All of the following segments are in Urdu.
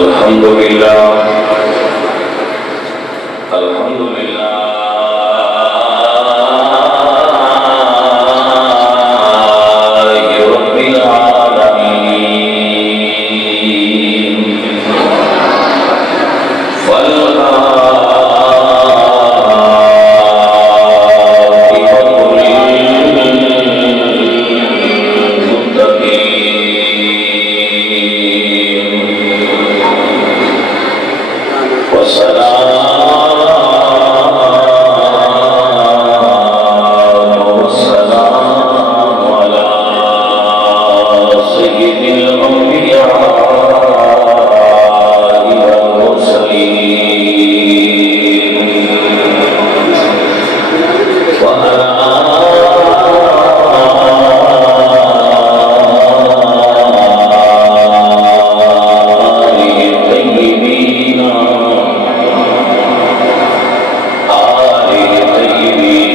الحمد لله رب العالمين والعاقبة للمتقين والسلام على سيد الأنبياء والمرسلين وعلى آله الطيبين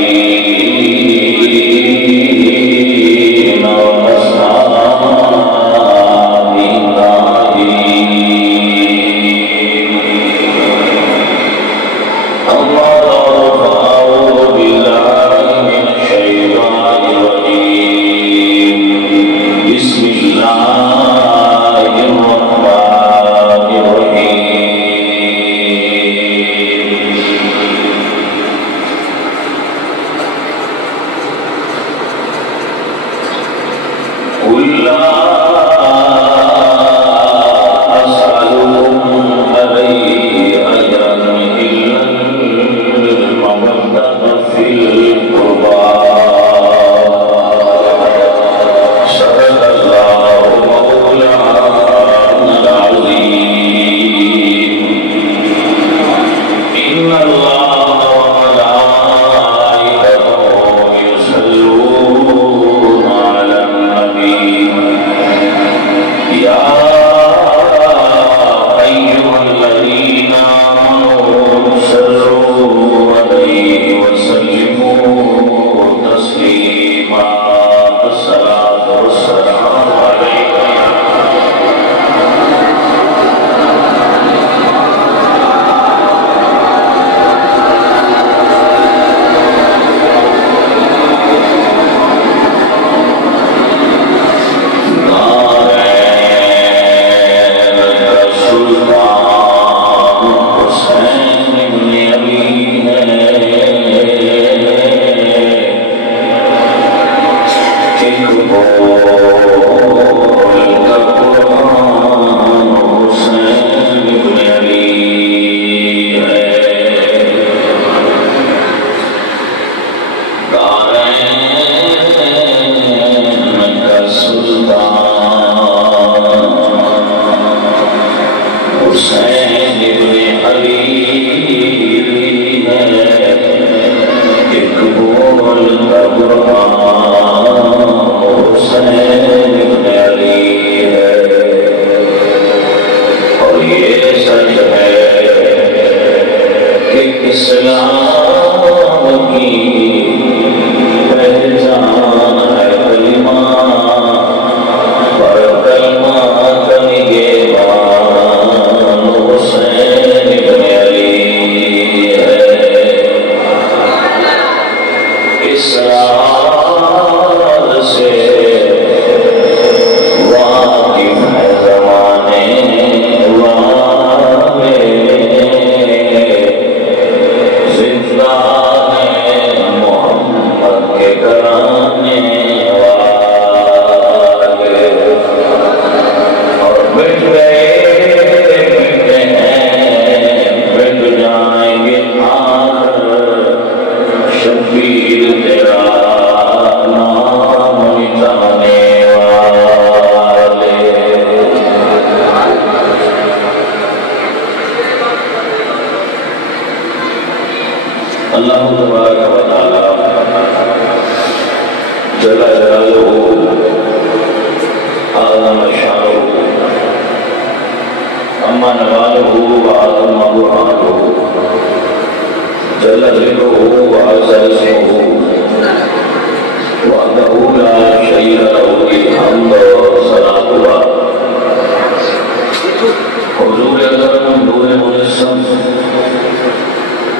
حضور اکرم نور مجسم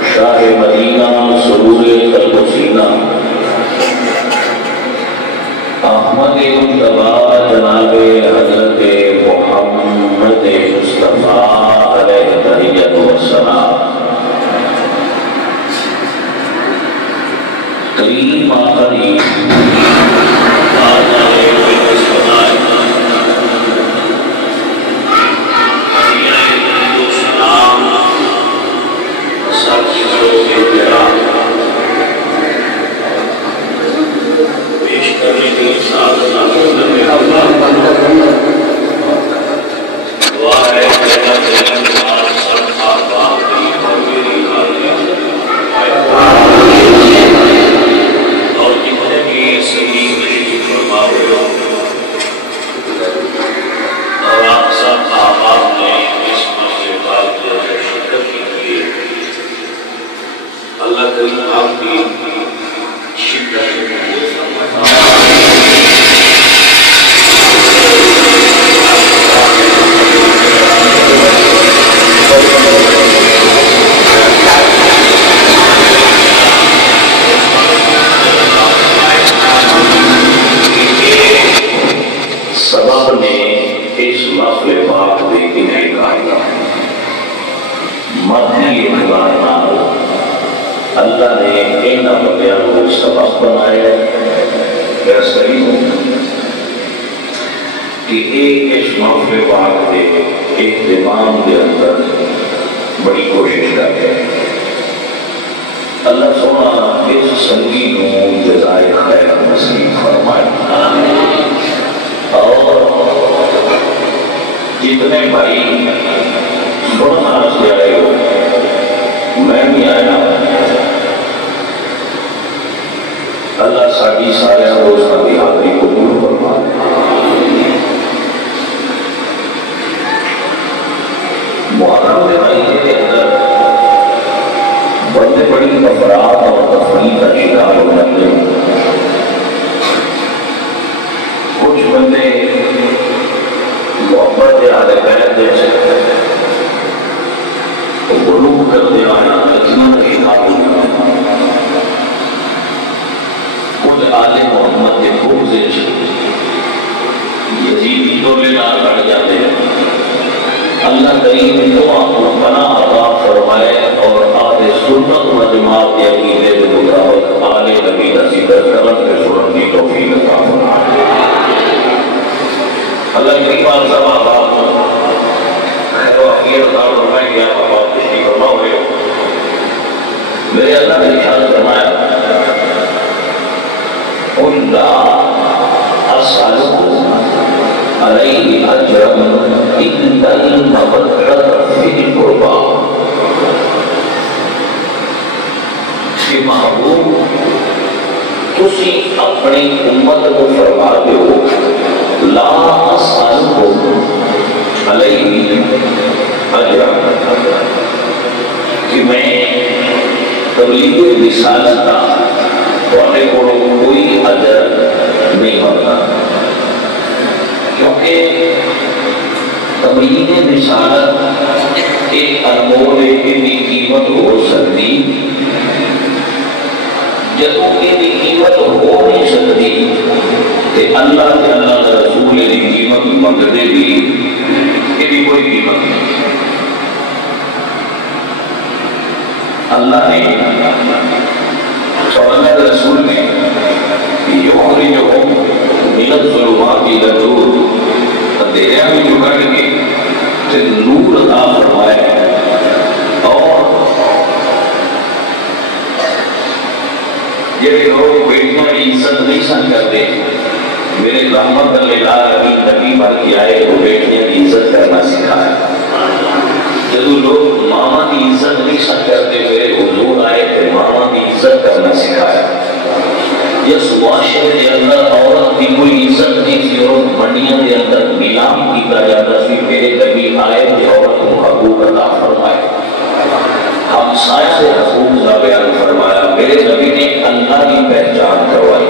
شاہ مدینہ سرور قلب و سینہ احمد مجتبی جناب حضرت محمد مصطفیٰ علیہ تحیت و سلام کریم آخری اللہ نے اینا بندیاں کو سبق بنایا ہے صحیح ہوں کہ ایک اس محفل پاک دے اہتمام دے اندر بڑی کوشش کرتے ہیں اللہ سونا اس سنگی کو جزائے خیر نصیب فرمائے اور جتنے بھائی سننا سے آئے ہو میں بھی آیا اللہ ساڑھی سارے روزہ کی حاضری قبول فرمائے محرم کے مہینے کے اندر بڑے بڑی افراد اور تفریح کا شکار ہو جاتے ہیں کچھ بندے محبت یاد بیت جیسے غلوب کرتے آنا اتنا شکار ہو جاتا خود آل محمد کے بغض یزیدی تو لینا کر جاتے ہیں اللہ کریم دعا کو پناہ عطا فرمائے اور آل سنت و جماعت کے عقیدے کے مطابق آل نبی نصیب کرم کے سنن کی توفیق عطا فرمائے اللہ کریم صاحب آباد خیر و عافیت عطا فرمائے کہ آپ آباد تشریف فرما ہوئے ہو میرے اللہ نے ارشاد فرمایا قل لا أسألكم عليه أجرا إلا المودة في القربى کہ محبوب تسی اپنی امت کو فرما دو لا أسألكم عليه أجرا کہ میں تبلیغ رسالت کا کوئی اجر نہیں ہوتا کیونکہ تبلیغ رسالت ایک انمول کی قیمت ہو سکتی جدوں کی قیمت ہو نہیں سکتی کہ اللہ کے اللہ کا رسول کی قیمت منگتے بھی یہ کوئی قیمت نہیں اللہ نے اور اللہ کے رسول نے یخرجہم من الظلمات الی النور اندھیریاں میں جو کر کے پھر نور عطا فرمایا اور یہ لوگ بیٹیاں کی عزت نہیں سن کرتے میرے رحمت للعالمین نبی بھر کے آئے وہ بیٹیاں کی عزت کرنا سکھایا جب لوگ ماما کی عزت نہیں سن کرتے میرے حضور آئے تھے ماما کی عزت کرنا سکھایا اس معاشرے کے اندر عورت کی کوئی عزت نہیں تھی اور منڈیاں کے اندر نیلام کیتا جاتا سی میرے نبی آئے کہ عورت کو حقوق عطا فرمائے ہمسایہ سے حقوق کا بیان فرمایا میرے نبی نے اللہ کی پہچان کروائی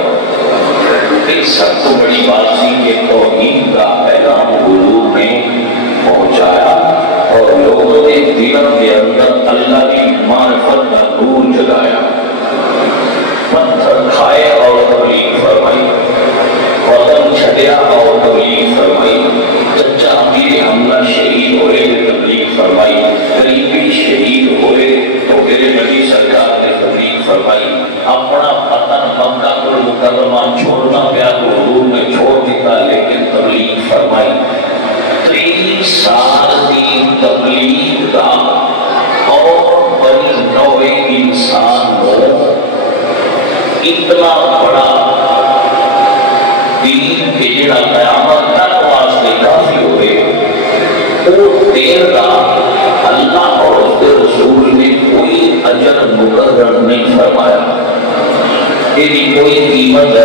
پھر سب کو بڑی بات تھی کہ توحید کا پیغام حضور نے پہنچایا اور قرآن چھوڑنا پیا تو حضور نے چھوڑ دیتا، لیکن تبلیغ فرمائی۔ 30 سال کی تبلیغ دا اور بنی نوع انسان ہو اتنا بڑا دین کے جڑا قیامت تک واسطے کافی ہوئے، وہ دیر دا اللہ اور اس کے رسول نے کوئی اجر مقرر نہیں فرمایا، تیری کوئی قیمت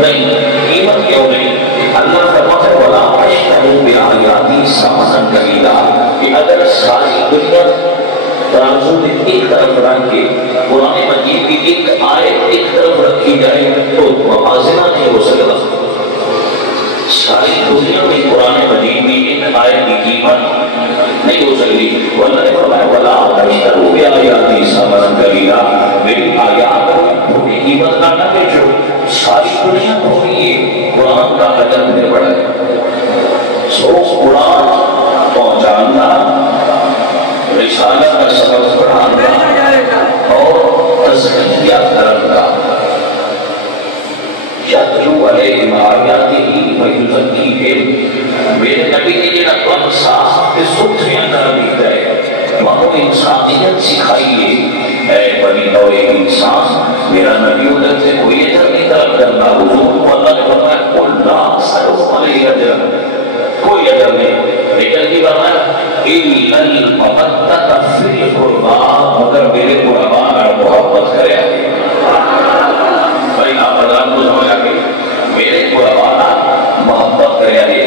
نہیں۔ قیمت کیوں نہیں؟ اللہ فرماتا ہے وَلَا تَشْتَرُوا بِآيَاتِي ثَمَنًا قَلِيلًا، کہ اگر ساری دنیا ترازو میں ایک طرف رکھ کے قرآن مجید کی ایک آیت ایک طرف رکھی جائے تو موازنہ نہیں ہو سکتا۔ ساری دنیا میں قرآن مجید کی ایک آیت کی قیمت نہیں ہو سکتی۔ اللہ نے فرمایا وَلَا تَشْتَرُوا بِآيَاتِي ثَمَنًا قَلِيلًا، میری آیات تھوڑی قیمت نہ بیچو، ساری دنیا تھوڑی ہے، قرآن کا اجر میں بڑا ہے۔ سو قرآن پہنچانا، رسالت کا سبق پڑھانا اور تزکیہ کرنا، یتلو علیہم آیاتہ ویزکیہم، میرے نبی نے جڑا تم صاف تے ستھریاں کر دیتا ہے، مانو انسانیت سکھائیے۔ اے بنی نوع انسان، میرا نبی ادھر سے کوئی اجر نہیں طلب کرنا، حضور کو اللہ نے فرمایا قل لا اسألکم علیہ اجرا، کوئی اجر نہیں، لیکن کی فرمایا الا المودۃ فی القربی، مگر میرے قربا میں محبت کرے۔ بھائی آپ حضرات کو سمجھ آ گئی، میرے قربا محبت کرے،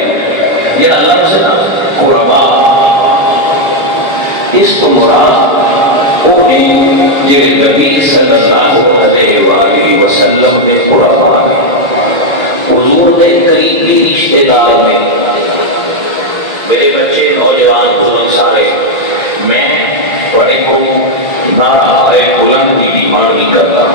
یہ اللہ سے نا قربا، اس کو مراد جنہیں نبی صلی اللہ علیہ وآلہ وسلم کے قربا ہے، حضور نے قریبی رشتہ دار میں، میرے بچے نوجوان بزرگ سارے، میں بڑے کو نعرہ بلند کی ڈیمانڈ نہیں کرتا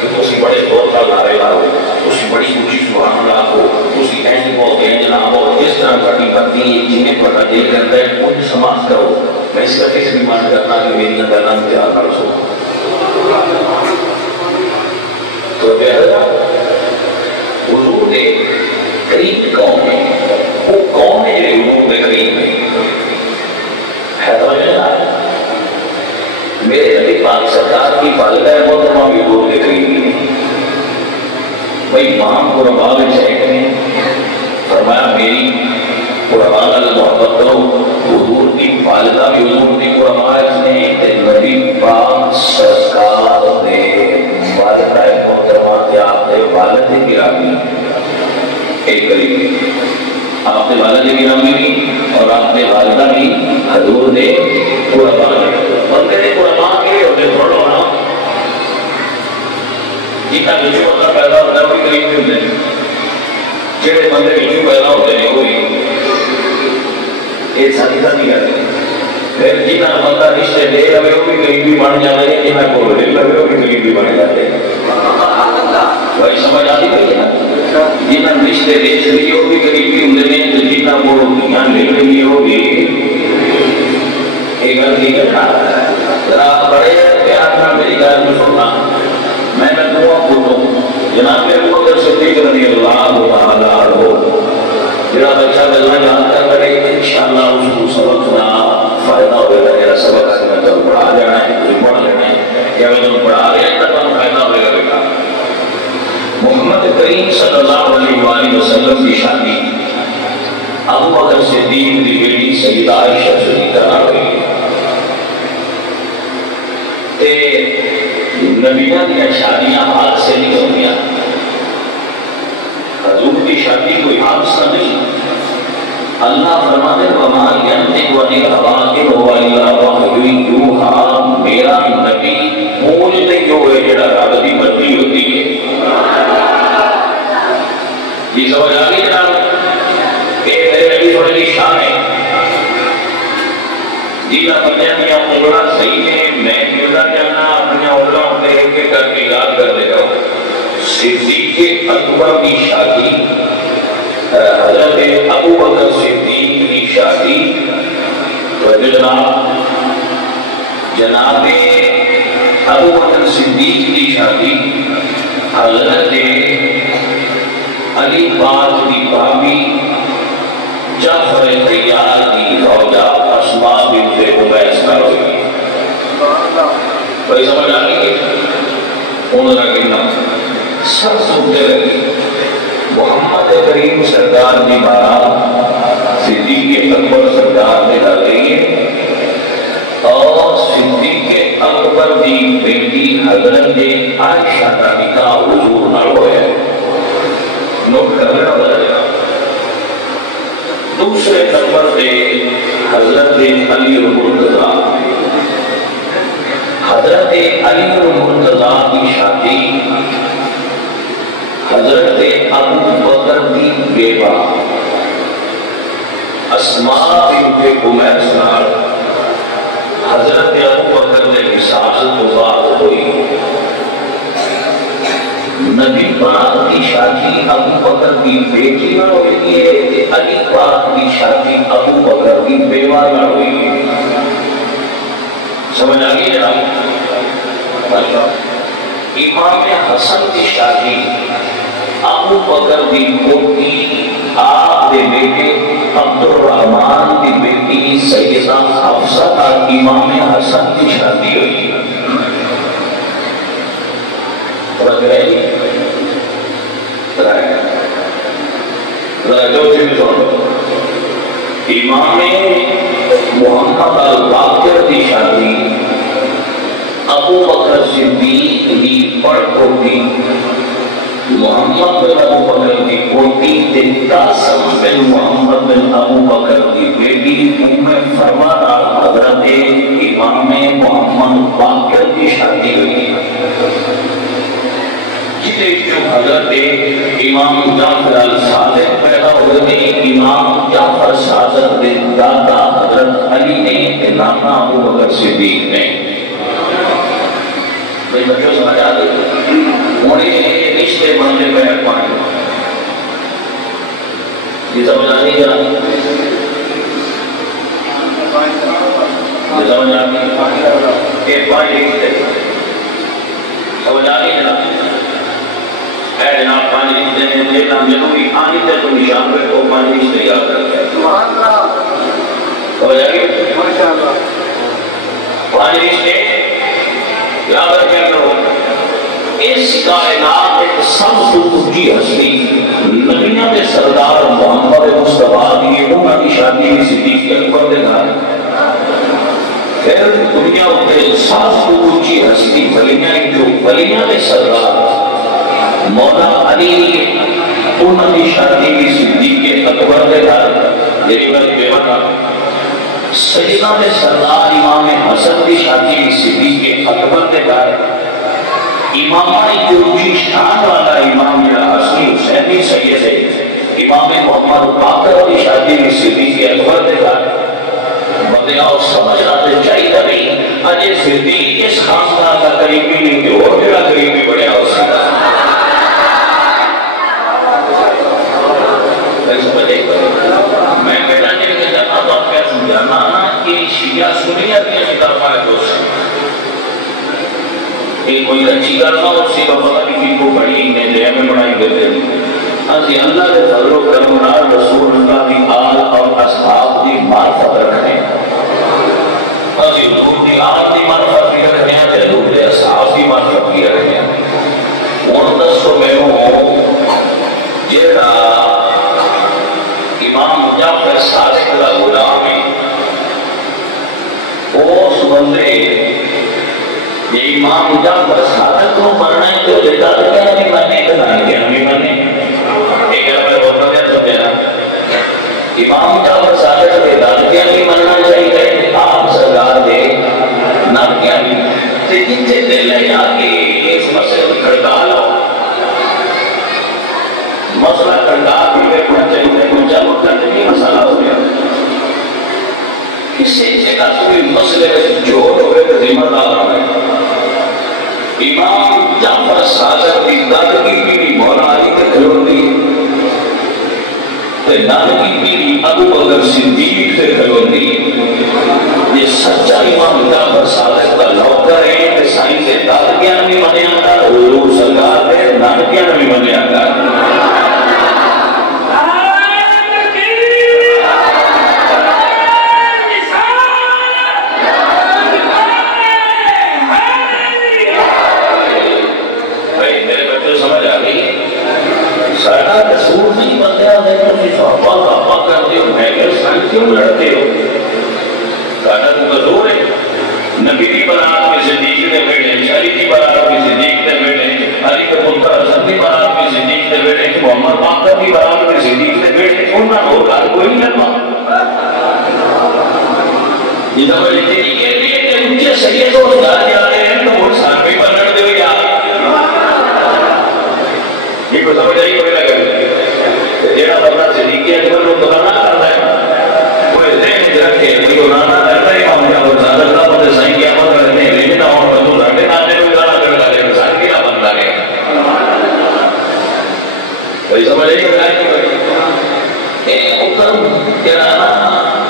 کہ تسی بڑے دور کا نعرے لاؤ، تسی بڑی اونچی سبحان اللہ ہو، تسی اینج کو اینج نہ ہو، اس طرح بڑی بڑی جنہیں پڑھا دے کرتا ہے کچھ سماعت کرو۔ میں اس کا کس ڈیمانڈ کرنا کہ میری نظران پیار کر سو تو بہرحال حضور نے قریب قوم ہے، وہ قوم ہے جو حضور کے قریب ہے۔ میرے نبی پاک سرکار کی والدہ محترمہ بھی حضور کے قریب ہے۔ بھائی ماں قربا میں چاہتے فرمایا میری قربا کا محبت کرو، حضور کی والدہ بھی حضور کی قربا نے نبی پاک سرکار نے والدہ محترمہ کے آپ نے والد گرامی ایک قریب، آپ نے والد گرامی بھی اور آپ نے والدہ بھی حضور نے قربا اور کہتے قربا کے ہوتے تھوڑا ہونا جتنا بچوں بندہ پیدا ہوتا ہے وہی قریب ہوتے ہیں، جڑے بندے بچوں پیدا ہوتے ہیں وہی یہ ساتھی ساتھی کرتے ہیں۔ پھر جنہ بندہ رشتے دے رہے وہ بھی قریبی بن جاتے ہیں، جنہ کو دے رہے وہ بھی قریبی بن جاتے ہیں۔ بھائی سمجھ آتی ہے نا، جنہ رشتے دے رہے وہ بھی قریبی ہوتے ہیں، تو جنہ وہ دنیا لے رہی ہے وہ بھی ایک غلطی کرنا۔ ذرا بڑے پیار نہ میری گل میں سننا، میں دعا بولوں جناب ابو بکر صدیق رضی اللہ تعالی عنہ، جڑا بچہ گلا یاد کر کرے انشاءاللہ اس کو سبق کا فائدہ ہوئے گا۔ میرا سبق ہے میں تو پڑھا جانا ہے، تم پڑھ لینا ہے، کیا میں تم پڑھا رہے ہیں تب ہم فائدہ ہوئے گا بیٹا۔ محمد کریم صلی اللہ علیہ وآلہ وسلم کی شادی ابو بکر صدیق کی بیٹی سیدہ عائشہ صدیقہ نہ ہوئی تے نبیوں کی شادیاں ہاتھ سے نہیں ہوتیاں، حضور کی شادی کوئی حادثہ نہیں۔ اللہ فرماتے ہیں وَمَا يَنْطِقُ عَنِ الْهَوَىٰ إِنْ هُوَ إِلَّا وَحْيٌ يُوحَىٰ، میرا نبی بولتے جو ہے جڑا رب دی مرضی ہوتی ہے۔ یہ سمجھ آ گئی جناب کہ میرے نبی تھوڑے کی شان ہے، جینا بندیاں دیا انگلاں صحیح ہے، میں ملتا جانا اپنی انگلاں ہوتے ہیں کہ کر کے یاد کر دے گا۔ صدیق اکبر کی شادی، حضرت ابو بکر صدیق کی شادی، تو جناب ابو بکر صدیق کی شادی حضرت علی پاک کی بھابی جعفر طیار کی زوجہ اسماء بنت عمیس کا ہوئی. بھائی سمجھ آ گئی انہوں نے کہنا سب سنتے رہی محمد کریم سرکار کی بارات صدیق اکبر سرکار نے ڈال رہی ہے اور صدیق اکبر کی بیٹی حضرت عائشہ کا نکاح حضور نہ ہوئے. نوٹ کر لینا بتا دینا. دوسرے نمبر پہ حضرت علی المرتضیٰ کی شادی حضرت ابو بکر کی بیوہ اسماء بنت عمیس نال حضرت ابو بکر نے وصال تو بعد ہوئی. نبی پاک کی شادی ابو بکر کی بیٹی نہ ہوئی ہے، علی پاک کی شادی ابو بکر کی بیوہ نہ ہوئی ہے. سمجھ آ گئی جناب؟ امام حسن کی شادی ابو بکر کی پوتی آپ کے بیٹے عبد الرحمن کی بیٹی سیدہ حفصہ کا امام حسن کی شادی ہوئی. امام محمد الباقر کی شادی ابو بکر صدیق کی بڑھ پوتی محمد بن ابو بکر کی پوتی قاسم بن محمد بن ابو بکر کی بیٹی ام فروا حضرت امام محمد باقر کی شادی ہوئی. جو حضرت امام جعفر الصادق پیدا ہوئے، امام جعفر صادق کے دادا حضرت علی نے نانا ابو بکر صدیق نے. بھئی بچوں سمجھ آ گئی؟ انہیں رشتے بننے پہ پانی یہ سمجھ آ گئی جناب؟ یہ سمجھ آ گئی؟ یہ پانی رشتے سمجھ آ گئی جناب؟ اے جناب پانی رشتے میں لینا ضروری آنی تے تو نشان پہ کو پانی رشتے یاد رکھے. سمجھ آ گئی؟ پانی رشتے یاد رکھیں کرو. اس کائنات ایک سب سے اونچی ہستی نبیوں کے سردار محمد مصطفیٰ کی انہوں کی شادی بھی صدیق اکبر کے گھر. پھر دنیا کے سب سے اونچی ہستی ولیاں کے سردار مولا علی انہوں کی شادی بھی صدیق اکبر کے گھر. یہی بات بیوہ کا سیدنا میں سردار امام حسن کی شادی صدیق اکبر کے گھر. امامائی کی اونچی شان والا امام حسن حسینی سید ہے امام محمد باقر کی شادی صدیق اکبر کے گھر. بندے آؤ سمجھ آتے چاہیے نہیں اجے صدیق اس خاندان کا قریبی نہیں کہ وہ میرا قریبی بڑے آؤ سکتا. میں کہتا نہیں کہ جب آپ کیا سمجھانا کہ شیعہ سنیہ کی کتاب ہمارے دوست ہیں. ایک کوئی اچھی کرنا اسی کا پتہ نہیں کو بڑی میں لے میں بڑائی کرتے ہیں. ہنسی اللہ کے فضل و کرم رسول اللہ کی آل اور اصحاب کی معرفت رکھنے. ہنسی حضور کی آل کی معرفت بھی رکھنے ہیں حضور کے اصحاب کی معرفت بھی رکھنے ہیں. مردس تو میں ہوں جیڑا امام جعفر صادق کا غلام ہے اس بندے یہ امام جعفر صادق کو مرنا ہے تو لے جاتے ہیں کہ میں نے کہنا ہے کہ ہمیں میں نے ایک اپنے بہت بڑھیا سمجھا امام جعفر صادق کے دادتیاں بھی مرنا چاہیے آپ سرکار دے ناکیاں بھی لیکن سے دل ہے جا کے اس مسئلے میں کھڑکا لو مسئلہ کھڑکا بھی بیٹھنا چاہیے کوئی جب کرنے کی مسئلہ ہو گیا کسی جگہ کوئی مسئلے میں جوڑ ہوئے تو ذمہ دار ہے. امام جعفر صادق کی دادگی پیڑھی مولا علی کے کھلون دی دادگی پیڑھی ابو بکر صدیق سے کھلون دی. یہ سچا امام جعفر صادق کا نوکر ہے کہ سائن سے دادگیاں بھی منے آتا حضور سرکار ہے نہ جتیاں بھی بنے آگا میرے بچے سمجھ آ گئی سارا رسول نہیں بندیا صحابہ کرتے ہو میں کیوں لڑتے ہو سارا تو قصور ہے نبی کی برات میں صدیق نے بیٹھے علی کی برات میں صدیق نے بیٹھے علی کا پتر حسن کی برات میں صدیق نے بیٹھے محمد باقر کی برات میں صدیق نے بیٹھے انہوں نے گھر کوئی نہیں لگا جیسا وہ لکھتے نہیں کہہ رہی ہے کہ مجھے سید و استاد جا رہے ہیں تو وہ سار بھی پر لڑتے ہوئے یاد یہ کو سمجھ آئی کوئی لگا جیڑا بندہ صدیقی اکبر کو دبانا کرتا ہے وہ ذہن رکھے کوئی گناہ کرتا ہے ہم کیا ہوتا ہے اللہ بندے صحیح کیا مت کرتے ہیں لیکن ہم بندوں لڑتے ناتے کوئی گانا کر ڈالے انسان کیا بندہ ہے کوئی سمجھ آئی کوئی حکم کرانا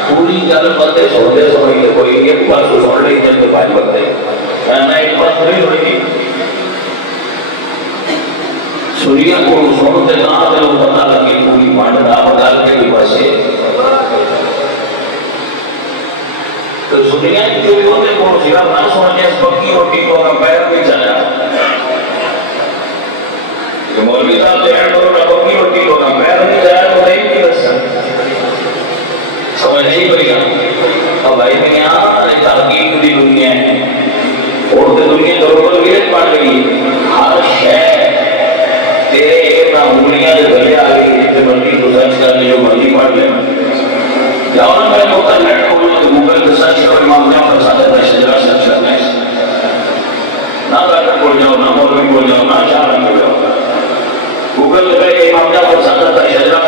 پوری گل بندے سنتے سمجھتے کوئی ایک بات کو سن لیں جن کے پاس بندے میں ایک بات نہیں ہوئی سوریا کو سنتے نہ دے وہ پتہ لگی پوری مانڈ نہ بدل کے بھی بسے تو سوریا جو بھی ہوتے کو صرف نہ سننے اس پکی روٹی کو اپنا پیر بھی چلا جو مولوی صاحب دے ہیں تو اپنا پکی روٹی کو اپنا پیر بھی چلا تو نہیں کی بس سمجھ نہیں پڑی گا اب بھائی میں یہاں تحقیق دی دنیا ہے اور دنیا دروبر گرد پڑ گئی ہر شہر تیرے ایک نہ انگلیاں جو گلے آ گئی جتنے مرضی تو سرچ کرنے جو مرضی پڑھ لیں جاؤ نا میں ہوتا نیٹ کھولنا تو گوگل پہ سرچ کرو امام جعفر صادق کا شجرہ سرچ کرنا ہے نہ ڈاکٹر بول جاؤ نہ مولوی بول جاؤ نہ شاہ رنگ بول جاؤ گوگل پہ امام جعفر صادق کا شجرہ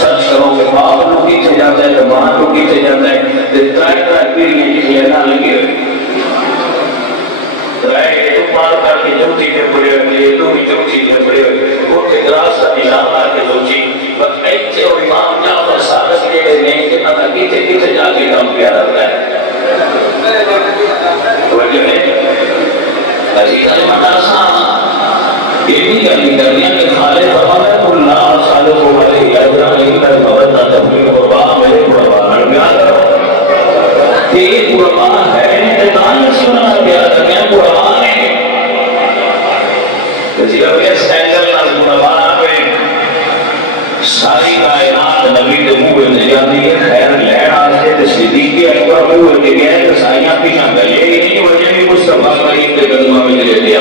سرچ کرو کہ باپ لوگ پیچھے جاتا ہے کہ ماں لوگ پیچھے جاتا ہے ترائے ترائے پھر یہ نہ لگے ترائے تو پار کر کے جو چیزیں پڑے ہوئے یہ تو بھی جو چیزیں پڑے ہوئے وہ ادراس کا نشان آ کے سوچی بس ایسے اور امام جعفر صادق کے نہیں کہ نہ کیسے کیسے جا کے کام کیا رہتا ہے توجہ ہے عزیز المدرسہ یہ بھی کرنی ہے کہ خالق فرماتا ہے اللہ صالح کو علیہ اجرا الا المودہ تفریح قربا میرے قربا درمیان یہ قربان ہے انتظام سننا کیا کرنے قربان ہے کسی اپنے سینڈل نہ قربان آئے ساری کائنات نبی کے منہ میں جاتی ہے خیر لہر آتے تھے صدیق اکبر منہ میں گئے کہ سائیاں پیچھا گئے یہ نہیں وجہ بھی مصطفیٰ کریم کے قدمہ میں لے دیا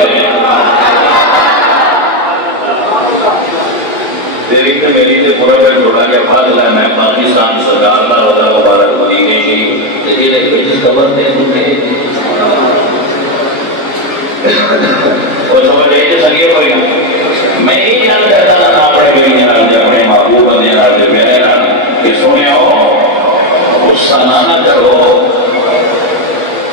تیری تے میری تے پورا پہ چھوڑا کے فاضل ہے میں پاکستان سرکار کا وضع مبارک مدینہ شریف لیکن ایک بجس قبر دے دے وہ سمجھ ایجے سنگے ہوئی میں یہ جان کہتا تھا اپنے میری جنال دے اپنے محبوب بندے جنال دے میرے جنال کہ سونے ہو اس سنانا کرو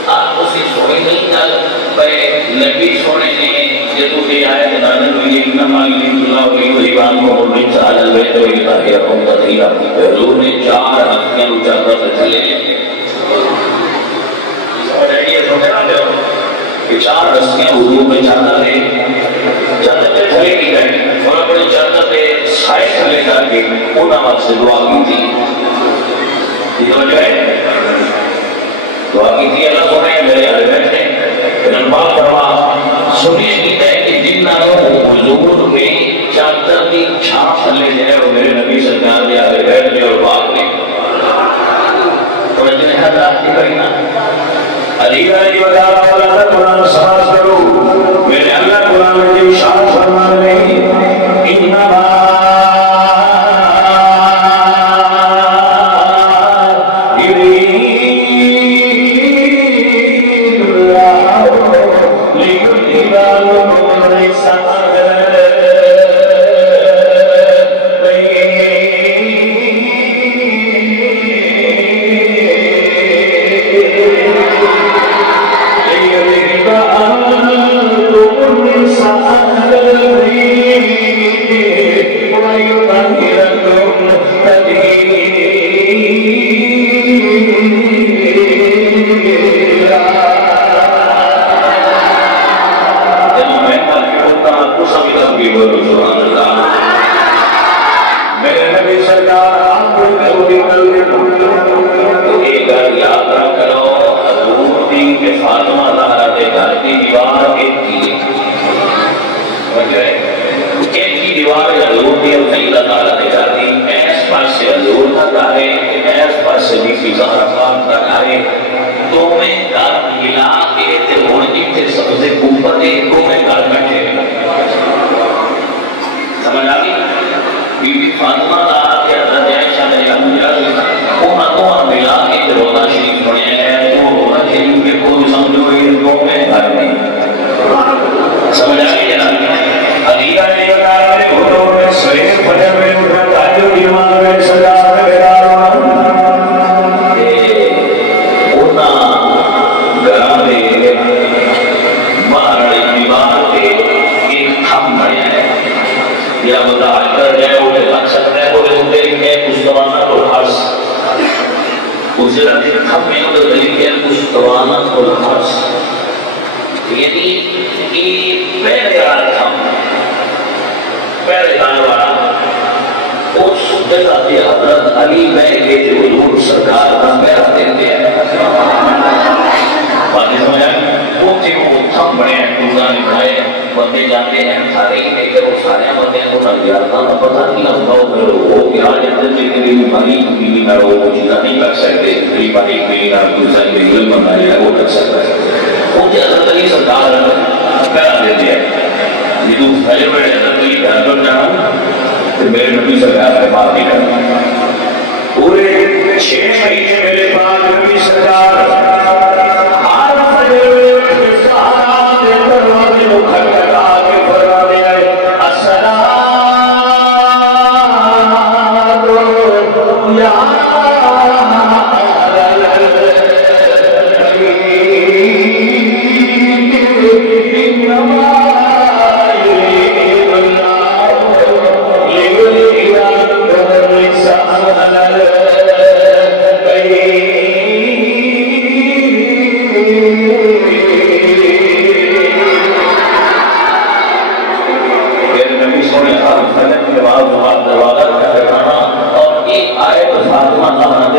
آپ اسی سونے نہیں جال پہ نبی سونے نے جدو کہ آیت نازل ہوئی انما یرید اللہ لیذہب عنکم الرجس اہل البیت ویطہرکم تطہیرا حضور نے 4 ہفتیاں چادر سے چلے اور یہ سمجھ رہے ہو کہ 4 ہفتیاں حضور میں چادر ہے چادر پہ چلے کی گئے اور اپنے چادر پہ سائے چلے کر کے انہاں وقت سے دعا کی تھی یہ توجہ ہے دعا کی تھی اللہ سنے میرے اہل بیت ہیں پھر پاک فرما سنیے کہتا ہے کہ جنہوں حضور میں چادر کی چھاپ لے جائے وہ میرے نبی سرکار دے آگے بیٹھ لے اور پاک لے توجہ ہے حضرات کی کرینا علی رضی اللہ عنہ قرآن سماج کرو میرے اللہ قرآن میں جو شان فرمان رہی انما دیوار حضور کی اللہ تعالیٰ نے کہا دی ایس پاس سے حضور کا دارے ایس پاس سے بھی فضا رفاق کا دارے تو میں گھر ملا کے تے ہوڑی تے سب سے اوپر ایک میں گھر بیٹھے سمجھ آگئی بی بی فاطمہ دا کے حضرت عائشہ نے انہاں کو ملا کے روزہ شریف پڑھیا ہے وہ روزہ شریف کے کوئی سمجھو یہ دو میں گھر نہیں سمجھ آگئی جناب علی علی میرے گھروں میں سوئے پڑے ہوئے اٹھا تاجو دیوان میں سجا بیدار اونا گرامے مہاراڑی دیوار کے ایک تھم بڑھیا ہے یا مدعا کر جائے وہ اکثر ہے وہ لکھتے لکھے کشتوانہ کو حرس اسے رہتے تھم میں ادھر لکھے کشتوانہ کو حرس یعنی یہ پہلے آر تھم پہلے دانوارا اس جگہ تے حضرت علی بیٹھے تھے حضور سرکار کا پیرا دیتے ہیں باتیں سمجھ آئے وہ تھے وہ تھم بڑے ہیں دوزانی بڑھائے بندے جاتے ہیں سارے ہی لے کر وہ سارے بندے ہیں وہ نگیارتا نہ پتہ نہیں لگتا وہ کیا جاتے تھے کہ میری مالی میری نہ وہ چیزہ نہیں کر سکتے میری مالی میری نہ دوسرے میری علم بنائی ہے وہ کر سکتا ہے وہ تھے حضرت علی سرکار پیرا دیتے ہیں یہ تو پہلے بڑے حضرت علی پیرا کر جانا تو میرے نبی سرکار کے بات نہیں کرنا پورے 6 مہینے میرے پاس نبی سرکار ہر فجر کے سہارا دے دروازے کو کھٹکھٹا کے فرماتے آئے السلام یا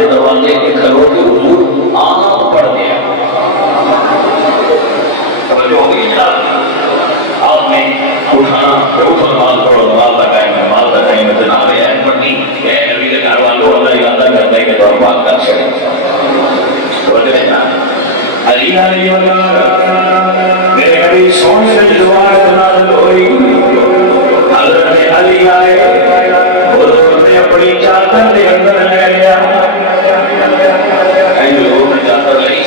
دروازے کے گھروں کے حضور آنا پڑ گیا توجہ ہو گئی جناب آپ نے اٹھانا اٹھا مال پڑھو مال کا ٹائم میں جناب ہے پڑھنی اے نبی کے گھر والوں اللہ ارادہ کرتا ہے کہ تو آپ بات کر سکیں توجہ ہے نا علی علی میرے نبی سونے سے جلوات نازل ہوئی حضرت علی آئے حضور نے اپنی چادر کے اندر لے لیا حضور نے چادر لی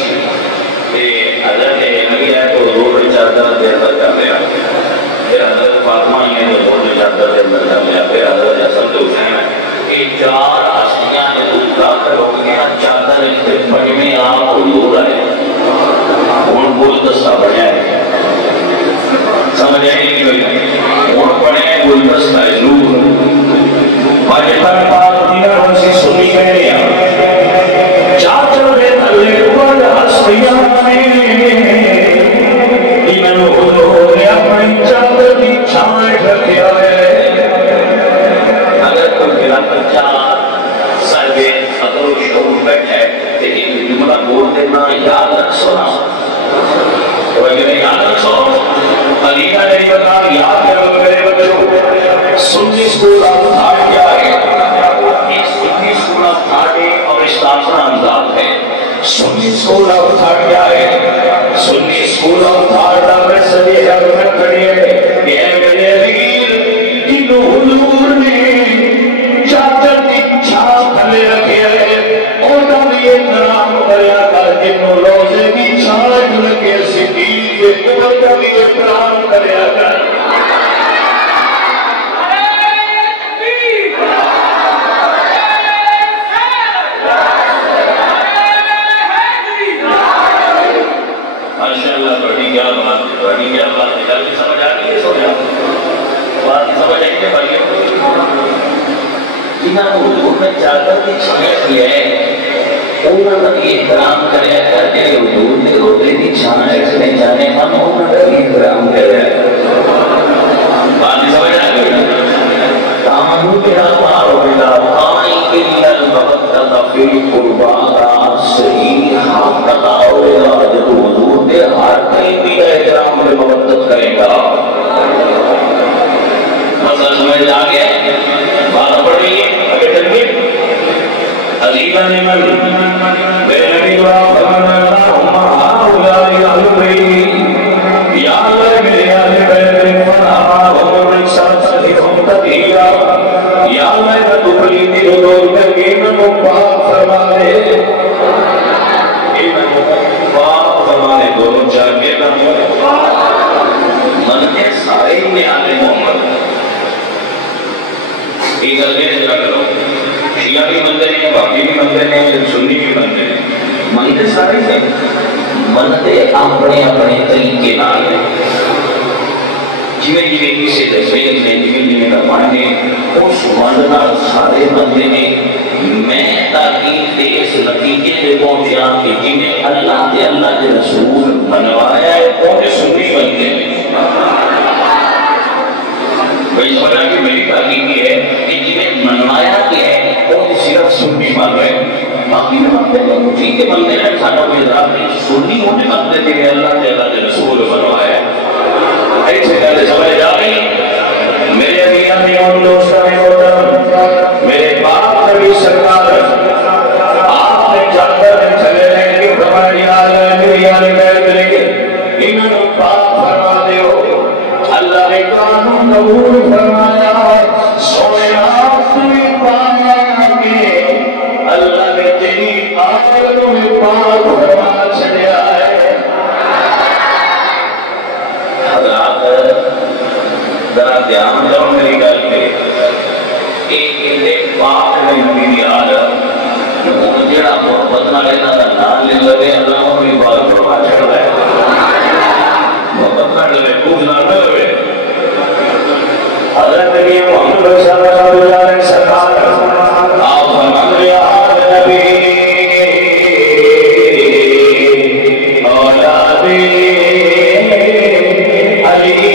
کہ حضرت نبی آئے تو حضور نے چادر کے اندر کر لیا پھر حضرت فاطمہ نے حضور نے چادر کے اندر کر لیا پھر حضرت حسن تو حسین کہ 4 ہستیاں نے داخل ہو گیا چادر کے بڑے میں آپ حضور آئے ان گلدستہ بڑھیا ہے سمجھ آئی نہیں ہوئی ان بڑھے گلدستہ ہے نور پاکستان پاک دیگر ہنسی سنی کہہ لیا چادر کے تھلے پر ہستیاں میں انہوں حضور نے اپنی چادر کی چھائیں رکھیا ہے اگر کوئی میرا بچہ سرگے اگر و شعور بیٹھے تو ایک جملہ بول دینا یاد رکھ سونا تو اگر یاد رکھ سو علیہ نے بتا یاد کرو میرے بچوں سنی سکول آف تھاٹ کیا ہے سنی سکول آف تھاٹ ہے اور استاثنا انداز ہے سنی سکول آف تھاٹ کیا ہے سنی سکول آف تھاٹ میں سبھی حرمت کری ہے کہ اے میرے غیر جنہوں حضور نے چادر کی چھاپ تھلے رکھے ہے انہوں نے یہ نام کریا کر جنہوں روزے کی چھاپ لگے سکیل کے قبر کا بھی احترام کریا کر حضور نے چادر کی چھائیں کیا ہے انہوں نے احترام کریا کرتے ہیں حضور نے روزے کی چھائیں رکھنے جانے ہم انہوں نے احترام کریا بات سمجھ آگئی تامنو تیرا پارو بلا آئی الا المبتت فی قربانا صحیح حق تقاو رضا جب حضور نے ہر کئی بھی احترام میں مبتت کرے گا مسئلہ سمجھ میرے نبی دعا فرمانا اللہم ہؤلاء اہل بیتی یا اللہ میرے اہل بیت فنہاہم رجسا تطہیرا یا اللہ نہ تو پلیتی کو دور کر کے انہوں پاک فرما دے انہوں پاک فرما دے دونوں چاہیے منتے سارے میں آنے محمد ایک گلے رکھ لو شیعہ بھی مندے ہیں باقی بھی مندے ہیں سنی بھی مندے ہیں منتے سارے ہیں منتے اپنے اپنے طریقے نال ہیں جویں جویں کسی تصویر میں جویں روانے اس مندنا سارے بندے نے میں تاکہ اس نتیجے سے پہنچا کہ جنہیں اللہ کے رسول منوایا ہے وہ سنی بندے ہیں بھائی سمجھا کہ میری تاکید یہ ہے کہ جنہیں منوایا گیا ہے وہ صرف سنی مان رہے ہیں باقی بندے لوگ ٹھیک ہے بندے ہیں ساڈا کوئی اعتراض نہیں سنی ہونے بندے تھے اللہ کے رسول منوایا ہے ایسے گل سمجھ آ گئی میرے میاں اور دوستاں محترم میرے باپ نبی سرکار آپ نے چادر میں چلے رہے کہ فرمایا میری آل بیت نے انہوں پاک فرما دیو اللہ نے قانون قبول فرمایا سونے آپ میں پایا کہ اللہ نے تیری آخروں میں پاک فرما چھڑیا ہے حضرات ذرا دھیان کرو میری گل پہ ایک پاک میں میری عادت جڑا محبت نال انہاں دا نام لے لے اللہ بھی پاک فرما چھڑدا ہے محبت نال لے خوب نال لے حضرت نبی محمد صلی اللہ علیہ وسلم آپ فرماتے ہیں نبی اولاد علی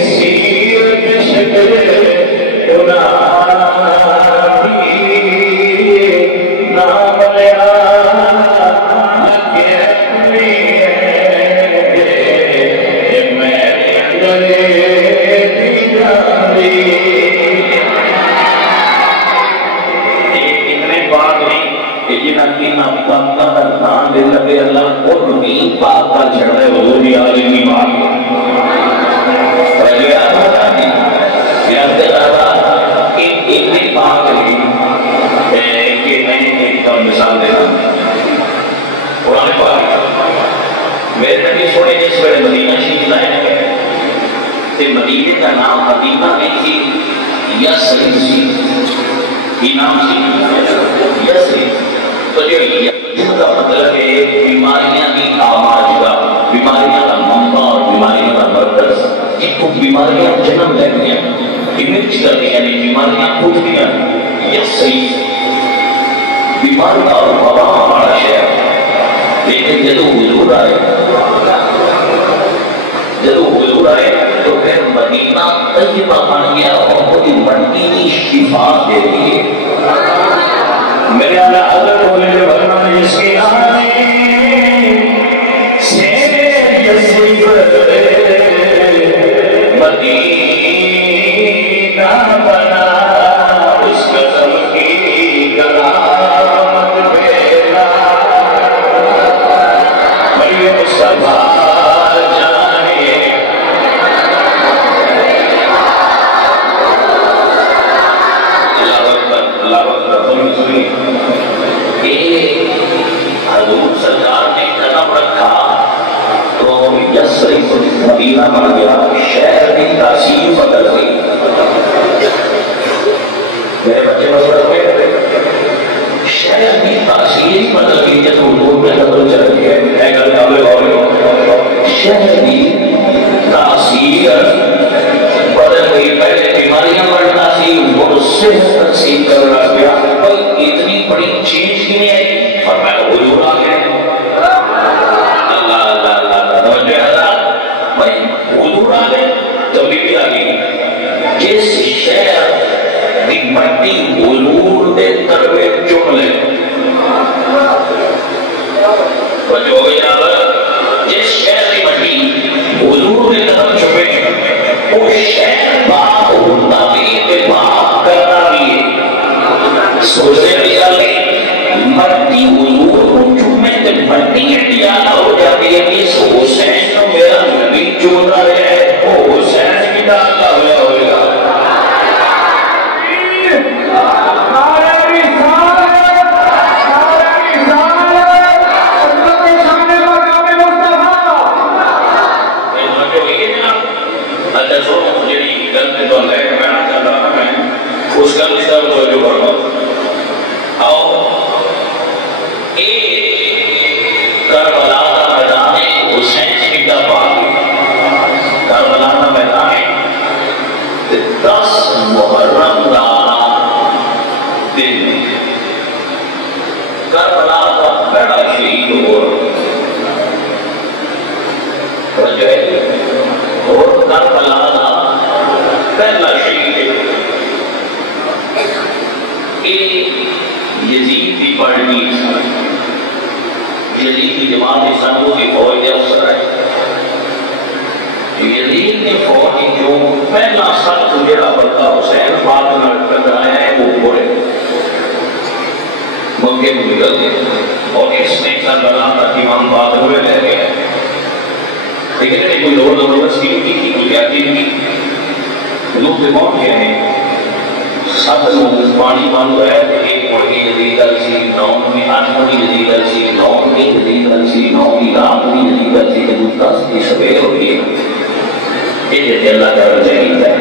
سیرت شکل نام لیا نام دے لگے اللہ اور نبی پاک کا چھڑ رہے حضور کی عالمی پاک رجوع آتا ہے یاد رہا کہ اتنی پاک نہیں کہ میں ایک مثال دینا قرآن پاک میرے نبی سونے جس وقت مدینہ شریف لائے گئے کہ مدینہ کا نام مدینہ نہیں تھی یسرب سی یہ نام سی یسرب تو جو اس کا مطلب ہے بیماریاں کی آماج کا بیماریاں کا منبع اور بیماریاں کا مرکز جن کو بیماریاں جنم لے گیا امرچ کر دیا یعنی بیماریاں پھوٹ دیا یہ صحیح بیمار اور وبا ہمارا شہر لیکن جدو حضور آئے تو پھر مدینہ طیبہ بن گیا اور پوری مٹی کی شفا دے دیے میرے آلہ حضرت ہونے جو فرمانے جس کی آنے سے یسرب مدینہ بنا اس قسم کی کرامت پیدا مریم مصطفیٰ حضور سرکار نے قدم رکھا تو یسرب مدینہ بن گیا شہر کی تاثیر بدل گئی میرے بچے مسئلہ ہوئے شہر کی تاثیر بدل گئی جب حضور میں قدم چل گئی ہے گل کعبے باؤ شہر کی تاثیر بدل گئی پہلے بیماریاں بڑھنا سی وہ صحت تقسیم کرنا گیا اتنی بڑی چیز کی نہیں آئی اور میں حضور آ گئے اللہ اللہ اللہ توجہ حضرات بھائی حضور آ گئے تبلیغ آ گئی جس شہر دی مٹی حضور دے تروے چم لے توجہ ہو گئی جناب جس شہر دی مٹی حضور دے تروے چمے وہ شہر باپ نبی پہ باپ کرنا پٹی انڈیانا ہو جاتی ہے کہ اس حسین کو میرا نبی چون رہا ہے، وہ حسین کی ڈالتا ہوا ہوگا. اچھا سو جی گل میں تو لے کے کہنا چاہتا ہوں میں اس کا رشتہ تو جو کرنا آؤ کربلا کا میدان حسین کی دفاع کربلا کا میدان 10 محرم لانا دن کربلا کا بڑا شہید ہو اور کربلا کا پہلا شہید یزید کی پڑھنی یزید کی جماعت اسلاموں کی فوج کے افسر ہے. یزید کی فوج جو پہلا سخت جڑا بڑا حسین پاک نال ٹکرایا ہے وہ بڑے مکے میں نکل گئے اور اس نے کربلا کا امام پاک ہوئے لے گئے. لیکن کوئی لوڑ ضرورت کی کوئی جاتی نہیں لوگ سے پہنچ گئے ہیں. 7 لوگ پانی بند ہوا ہے. ایک مرغی جدید سی 9 میں 8 مرغی جدید سی 9 میں جدید سی 9 کی رات میں جدید سی جب 10 کی سویر ہوئی ہے. یہ جیسے اللہ کا رجعید ہے.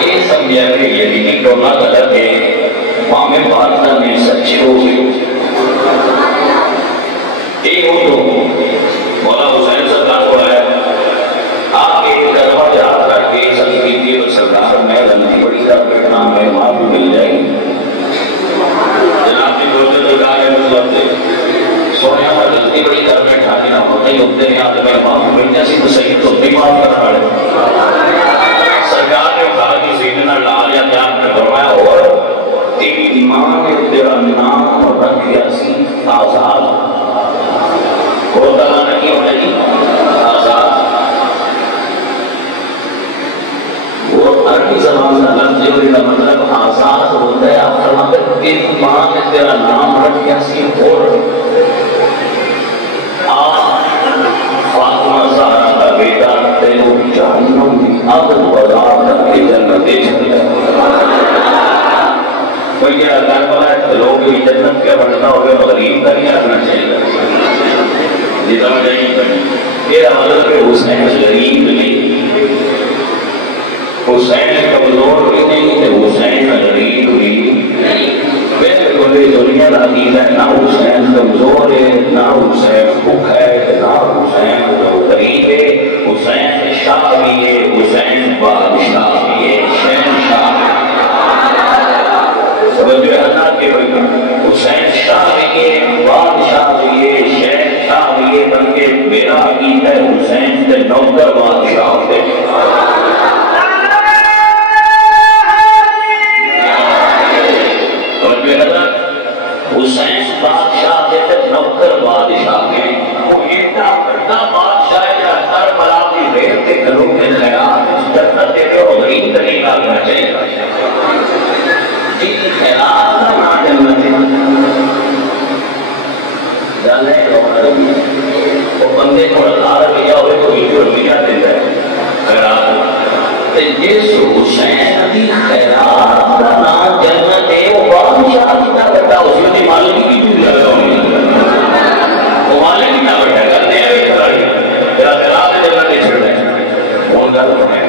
یہ سمجھا کہ یزیدی ٹولہ غلط ہے. مامے بادشاہ میں سچے ہو گئے. یہ ہو تو مولا حسین سرکار کو ہے آپ ایک دروازہ یاد کر کے سنی کیجیے تو سرکار میں غلطی بڑی کر بیٹھنا میں معافی مل جائے گی. جناب کی دوسرے سرکار ہے مسلم سے سونے میں غلطی بڑی کر بیٹھا کہ نہ ہوتے ہی ہوتے ہیں آپ میں معافی مل جائے تو صحیح تو نہیں معاف کر رہا ہے. سرکار نے کہا کہ سیدنا لال یا جان نے فرمایا اور تیری ایمان نے تیرا نام رکھیا سی آزاد اور دلہ نہیں ہوتا جی آزاد. وہ عربی زبان سے لفظ جو کا مطلب آزاد ہوتا ہے. آپ فرماتے ہیں کہ ایمان نے تیرا نام رکھیا سی اور فاطمہ زہرا کا بیٹا تینوں جہنم کی عدد بازار کر کے جنت دے چلے. کوئی کیا کربلا ہے لوگ جنت کے بننا ہوگا غریب کا نہیں رکھنا چاہیے. یہ سمجھ نہیں یہ مطلب کہ حسین غریب نہیں حسین کمزور بھی نہیں کہ حسین غریب بھی نہیں. بالکل دنیا کا عقیدہ ہے نہ حسین کمزور ہے نہ حسین بھوک ہے نہ حسین غریب ہے. حسین شاہ بھی ہے حسین بادشاہ بھی ہے شہنشاہ ہے. توجہ اللہ کے حسین شاہ بھی ہے بادشاہ بھی ہے شہنشاہ بھی ہے. بلکہ میرا عقیدہ ہے حسین کے نوکر بادشاہ ہوتے ہیں. حسین بادشاہ کے نوکر بادشاہ ہیں. وہ اتنا بڑا بادشاہ ہے کربلا کی ریت کے گھروں میں لگا جنت دے اور غریب نہیں لگنا چاہیے. جی خیرات کا نہ جنت جانے وہ بندے کو 1000 روپیہ ہوئے تو 20 روپیہ دیتا ہے خیرات. جس حسین کی خیرات کا نام جنت ہے وہ بادشاہ کتنا بڑا اس میں مالک کی بھی لگا ہوئی وہ مالک کتنا بڑا کرتے ہیں بھی کھڑائی تیرا خیرات جنت دے چھڑ رہے ہیں. ان کا تو ہے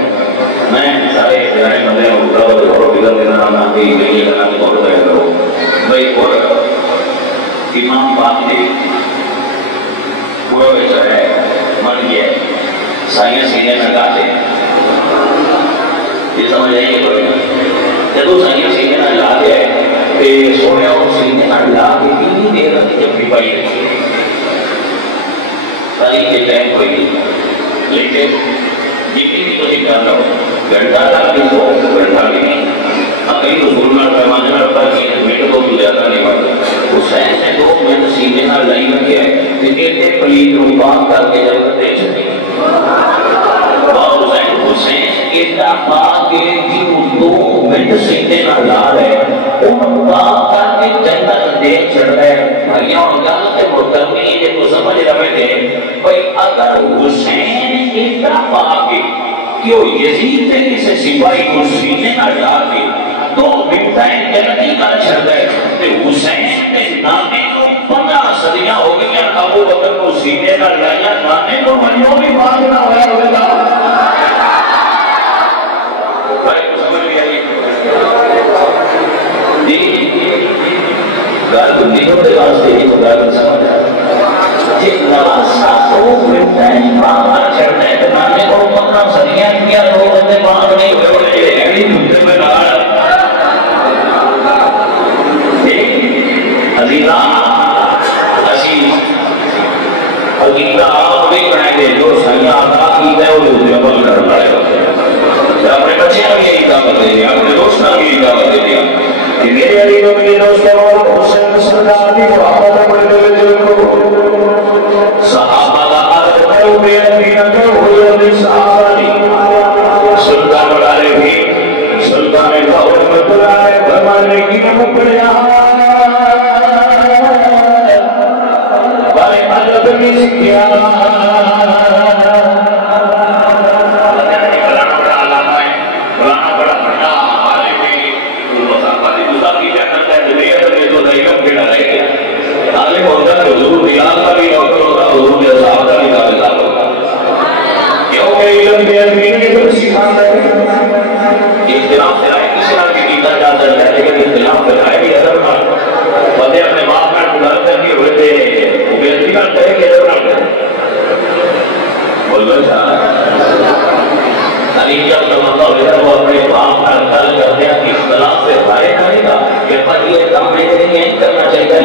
میں سارے جانے بندے اور بگڑ دینا نہ کہ یہ کرنا کہ اور کہہ رہا ہوں بھائی. اور امام پاک نے پورا بیچا ہے من گیا سائیں سینے میں گاتے یہ سمجھ آئیے کوئی جب سائیں سینے میں لاتے ہیں کہ سونے اور سینے میں لا کے تین دیر رہتی جب بھی پائی رہتی تاریخ کے ٹائم کوئی نہیں. لیکن جتنی بھی تو نہیں کرنا ہو گھنٹہ تک بھی ہو گھنٹہ بھی نہیں. اب کئی تو سولنا پیمانے میں رکھا کہ منٹ تو بھی زیادہ نہیں پڑتا. حسین نے 2 منٹ سینے میں لائی رکھے ہیں کہتے پلیز رو بات کر کے جب دے چلے حسین اتنا بات کے کہ 2 منٹ سینے میں لا رہے ان بات کر کے جنت دے چڑھ رہے ہیں بھائیوں غلط محترمی یہ تو سمجھ رہے تھے بھائی اگر حسین کی طرف آگے کیوں یزید نے کسی سپاہی کو سینے نہ ڈالے تو بنتائیں جنتی کا چھڑ گئے کہ حسین نے نانے کو 15 صدیاں ہو گئی ہیں ابو بکر کو سینے نہ ڈایا نانے کو منوں بھی مانگنا ہوا ہوگا بھائی کو سمجھ بھی آئی گھر بندی ہوتے واسطے ہی خدا کو سمجھ جتنا ساتھوں بنتائیں مانگا چھڑنے نانے کو 15 صدیاں کیا تو بندے مانگنے ہوئے ایڈی بندے میں نار عزیزان عزیز عقیدہ آپ نہیں بنائیں گے جو سیاح آقا عقیدہ ہے وہ عمل کر پڑے گا اپنے بچے بھی یہی دعوت دے دیا اپنے دوستوں بھی یہی دعوت دے دیا کہ میرے علی کو میرے دوستوں اور حسین سرکار بھی محبت بڑھنے لگے کو صحابہ کا عرض کرو میرے دین کو حضور صحابہ دی سلطان بڑھارے بھی سلطان کا حرمت بڑھارے فرمانے کی نمک پڑیا بھائی عجب کی سکھیا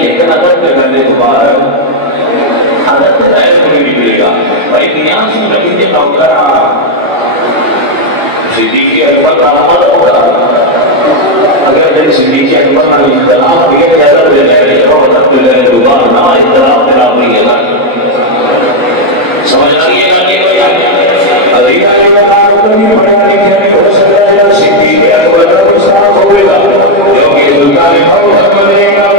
لیکن اگر میں بندے دوبارہ حضرت رائل کو نہیں نکلے گا بھائی نیاز میں نبی کے نوکر صدیقی اکبر کا عمل ہوگا اگر جن صدیقی اکبر کا اختلاف بھی ہے حضرت رائل کو حضرت رائل دوبارہ نہ اختلاف نہیں ہے سمجھ آئیے گا کہ ابھی آئے گا کاروں نہیں پڑھا لکھے ہو سکتا ہے صدیقی اکبر کا صاف ہوئے گا کیونکہ سلطان محمد بنے گا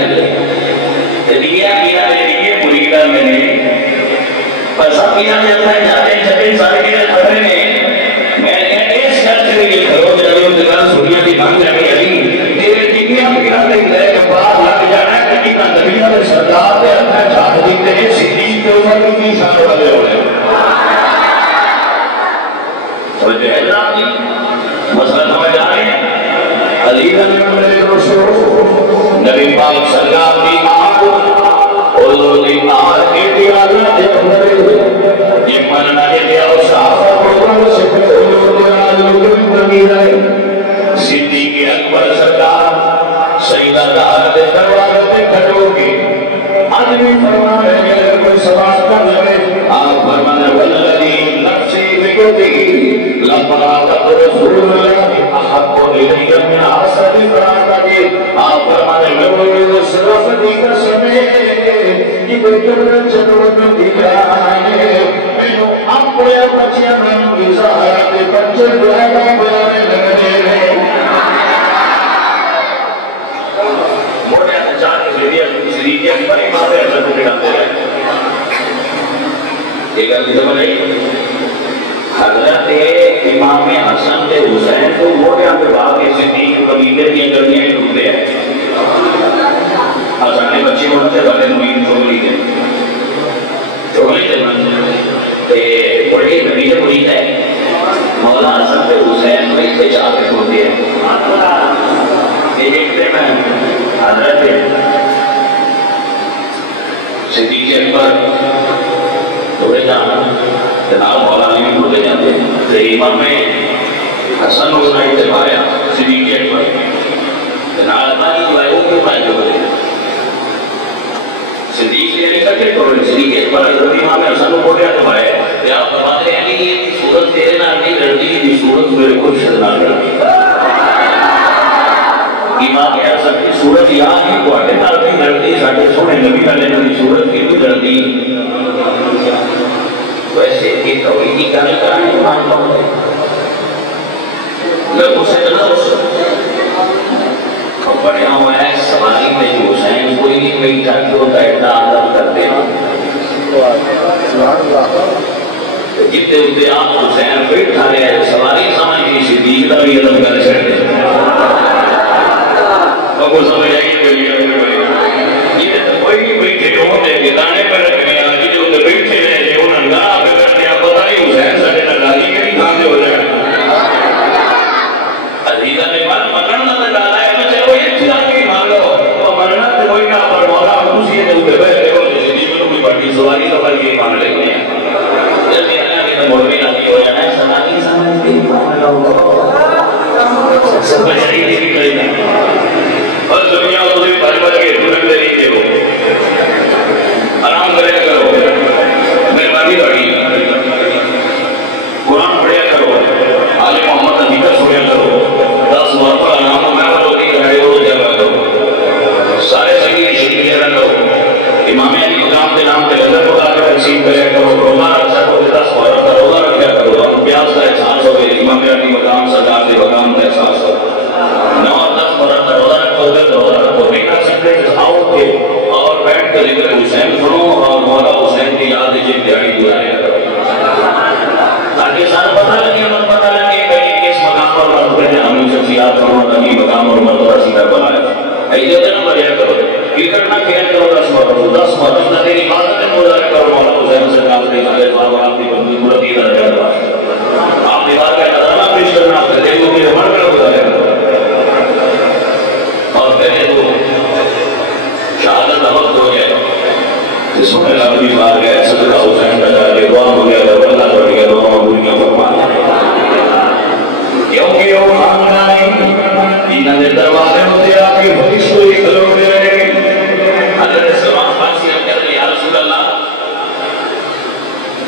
کرتے دیا کیا دیے پوری کر میں نے پیسہ کیا جاتا ہے جاتے ہیں جب سارے کے خبریں میں اس گھر سے یہ کرو جب ان دکان سنیا کی مانگ رہی علی تیرے ٹکیاں پکڑا دے لے کے بعد لگ جانا ہے کہ نہ دنیا میں سردار دے اپنا چاہت دیتے ہیں صدیق کے عمر کی سال والے ہوئے سمجھے حضرات جی مسئلہ سمجھ آ رہے ہیں علی میرے رسول نبی پاک سرکار کی آمد حضور کی آمد کی دیارہ دے اندر یہ مننا ہے کہ اور صحابہ کو سے حضور کے آلوکم بنی رہے صدیق اکبر سرکار سیدہ دہر دے دروازے دے کھڑو گی آدمی فرمانے کے کوئی سوال کر لگے آپ فرمانے والذی نفسی بکتی لفراقت رسول اللہ احب الیہ من احسن فراقتی آپ فرمانے میں صرف دیگر سمے کہ بیٹر جنون دکھانے میں اپنے بچے من ظاہر کے بچے دعا بلانے لگنے رہے موڑے اچھا کے صدیق اکبر امام حضرت کو کھڑاتے رہے ایک آدمی سمجھ رہی حضرت امام حسن کے حسین کو موڑے پہ بھاگ کے صدیق قبیلے کی گرمیاں ڈوبتے ہیں حسن نے بچے ہوتے بڑے نوین چوگلی کے بڑی قبیلے مرید ہے مولا حسن کے حسین کو اسے چاہ کے چھوڑتے ہیں ایک دن حضرت صدیق اکبر تھوڑے جانا جناب مولانا بھی بھولے جاتے ہیں امام حسن ہونا اتفایا صدیق اکبر جناب مانی دعائے وہ کیوں مائیں جو بلے صدیق نے کٹے تو صدیق اکبر حضرت امام حسن کو بھولے اتفایا کہ آپ فرماتے ہیں کہ یہ صورت تیرے نہ نہیں لڑتی یہ صورت میرے کو شدنا لڑتی امام حسن کی صورت یہاں ہی کوٹے نال نہیں لڑتی ساڑھے سونے نبی علیہ کی صورت کی نہیں لڑتی ویسے ایک توحید کی کہانی کرانے ایمان بہت ہے لوگوں سے تنظر بڑھیا ہوا ہے سواری میں جو حسین کوئی نہیں بیٹھا کہ وہ اتنا آدم کرتے ہیں جتنے ہوتے آپ حسین بیٹھا رہے ہیں سواری سمجھ کی صدیق کا بھی عدم کر چھڑتے ہیں وہ سمجھ آئیے یہ تو کوئی نہیں بیٹھے جو ہوتے ہیں گانے پر رکھنے آگی جو ہوتے بیٹھے رہے جو انہوں گانا پہ کرتے ہیں پتہ ہی حسین ساڑھے لگالی کے نہیں کھانے ہو جائے عزیزہ نے بات مکرنا سے ڈالا ہے تو چلو یہ چیز آگے مان لو تو مرنا سے کوئی نہ پر مولا خوشی ہے جو بیٹھے ہو جیسے جی میں کوئی بڑی سواری تو پر یہ مان لیں گے جیسے اللہ کی تو مولوی آگی ہو جانا ہے سمانی سمجھتے ہی مان لو سب بچائی دے بھی کرے گا اور دنیا تو بھی بھر بھر کے دورک دے نہیں دے ہو آرام کرے کرو مہربانی بڑی قرآن پڑھیا کرو آل محمد حقیقت سنیا کرو 10 مرتبہ نام میں وہ نہیں کھڑے ہو جگہ کرو سارے سنگی شریف لے رہا کرو امام علی مقام کے نام پہ غزر خدا کے تقسیم کرے کرو روزہ رکھا کرو 10 مرتبہ روزہ رکھا کرو اور پیاس کا احساس ہو گئے امام علی مقام سرکار کے مقام کا احساس ہو 9 اور 10 مرتبہ روزہ رکھو گے روزہ رکھو نہیں کر سکتے آؤ کے اور بیٹھ کر ذکر حسین سنو اور مولا حسین کی یاد جب دیاری گزارے کرو تاکہ سارا پتہ لگے اور پتہ لگے کہ کس مقام پر مرتبہ ہے ہمیں شخصیات اور نبی مقام اور مرتبہ سیدھا بنایا ایسے دن بڑھیا کرو کرکٹ نہ کھیل کرو 10 مرتبہ تیری عبادت گزارے کرو مولا حسین سے کام کے سارے بابا آپ کی بندی پورا کی درجہ آپ دیوار کا نظرانہ پیش کرنا کرتے ہیں کہ ہمارے پر گزارے کرو اور پہلے تو شہادت وقت ہو گیا جس میں ربی مار گیا صدقہ حسین کا جا کے دعا ہو گیا اللہ پڑھ گیا دعا دنیا فرمانا کیونکہ وہ مانگنا نہیں تینہ دے دروازے ہوتے آپ کی فرش کو ایک کلوڑ دے رہے حضرت سلمان فارسی ہم کہتے ہیں یا رسول اللہ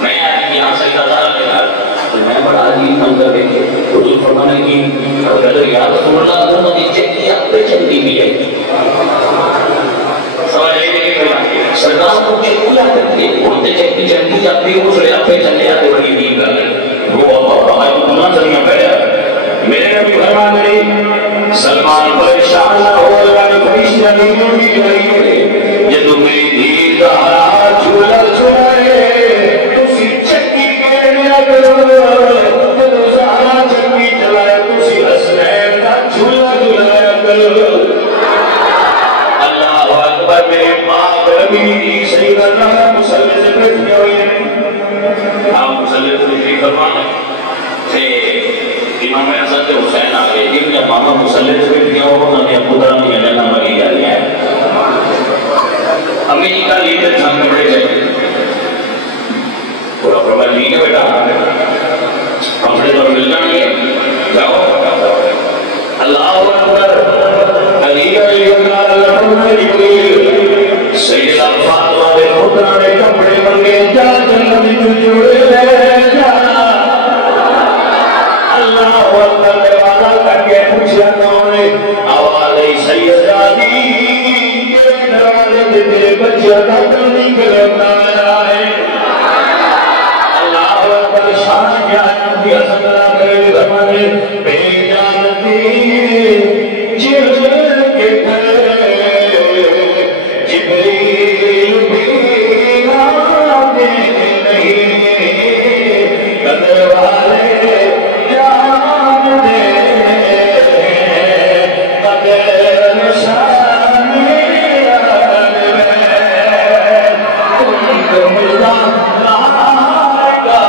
میں آدمی یہاں سے اتظار کے بعد میں بڑا عجیب منظر دیکھے حضور فرمانے کی حضرت یا رسول اللہ دونوں دی چکی آپ پہ چلتی بھی ہے سوال ہے کہ سرکار کو چکی آپ کرتی ہے انتے چکی چلتی اپنی اسرے آپ پہ چلے آتے بڑی دین کر لیں وہ آئے تو گناہ چلیاں پہلے میرے نبی سلمان پریشان نہ ہو لگا فرشتہ نہیں ہوئی جدو میری دھی زہرا جھولا چھوڑے تسی چکی کہڑیا کرو جدو زہرا چکی چلائے تسی حسنین کا جھولا جھولایا کرو اللہ اکبر میرے پاک نبی سیدنا مسلح سے بیٹھے ہوئے ہیں آپ مسلح سے بیٹھے فرمانے تھے امام حسن سے حسین آگئے جن کا ماما مسلح سے بیٹھ گیا ہو انہیں ابو طرح کی جنہ مری جا رہی ہے امریکہ لیڈر چھان میں بڑے جائے پورا پربھا لینے بیٹا ہمڑے تو ملنا نہیں ہے جاؤ اللہ اکبر علی سیدہ فاطمہ دے خطرہ دے کپڑے بنگے جا جنہ جو جوڑے لے جانا اللہ اکبر دے والا کرکے پوچھا کون آواز سیدہ دی نرالے دے بچہ کا تلنی کرنا ہے اللہ اکبر شان کیا نبی حسنہ کرے زمانے بے جانتی جل کے گھر جبریل بھی آتے نہیں قدر والے جان دے قدر نشان یاد میں ان کو ملا نہارگا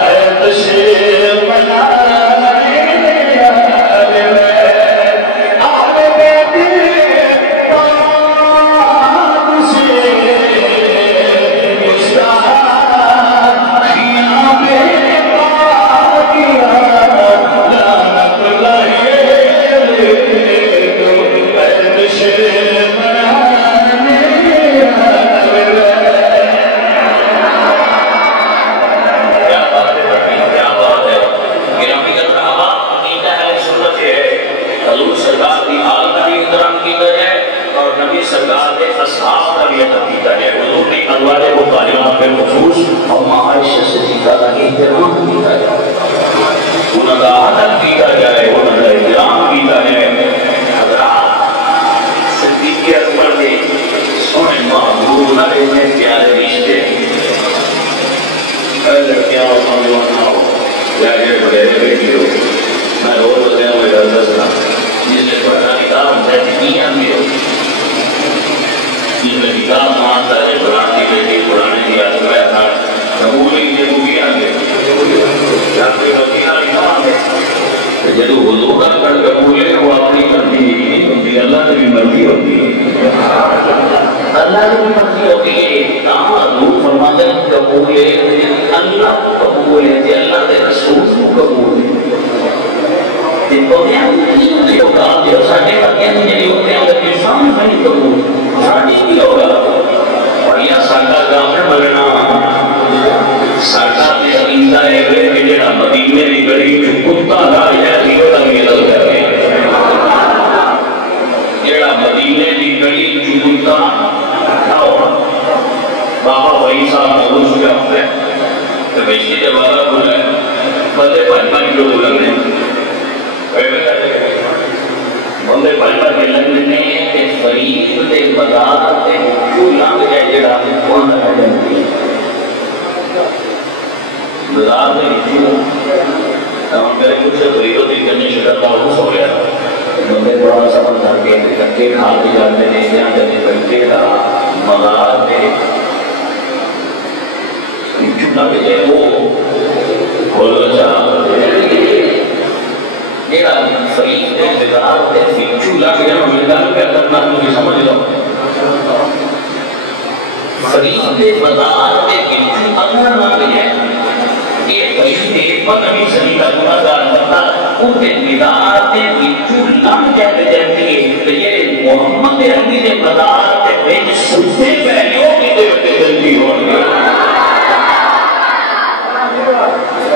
ہے تشریف منانے یاد میں جدو حضور کا کر قبولے وہ اپنی مرضی نہیں ہوتی اللہ نے بھی مرضی ہوتی ہے اللہ نے بھی مرضی ہوتی ہے کہاں حضور فرماتے ہیں قبولے اللہ کو قبولے تھے اللہ کے رسول کو قبولے جن کو کیا نہیں ہوگا جو ساڑھے بکے ہیں جنہی ہوتے ہیں اگر کسان نہیں قبول ساڑھے بھی ہوگا اور یہ ساڑھا گامر بلنا ساڑھا تے عقیدہ ہے کہ جڑا مدینے دی گڑی جو کتا دا ہے وہ تنگی لگ کرے جڑا مدینے دی گڑی جو کتا نہ ہو بابا وہی صاحب موضوع سے آپ ہے تو بیشتی جب آگا بھولا ہے بندے پانچ جو بھولنے بندے پانچ کے لگنے نے کہ فرید دے بغار دے جو لانگ جائے جڑا کون رہ جاتی ہے بغار دے جو ہم میرے کچھ سے فریدوں دی کرنے شکرتا ہوں سو گیا بندے بڑا سمجھ کر کے کٹے کھاتے جاتے ہیں جہاں جاتے بیٹھے رہا بغار دے چکا کے جائے وہ کھولو چاہا جیڑا فرید دے بغار دے فکچو لگ جانا ملدان کے اندر نہ مجھے سمجھ لو فرید دے بغار دے فکچو اندر نہ جائے یہ فرید دے پتنی سلیقہ گناہگار بندہ ان کے ندار دے فکچو لگ جاتے جاتے ہیں تو یہ محمد عربی دے بغار دے بیچ سلطے پہلیوں کی دے وقت جلدی ہونے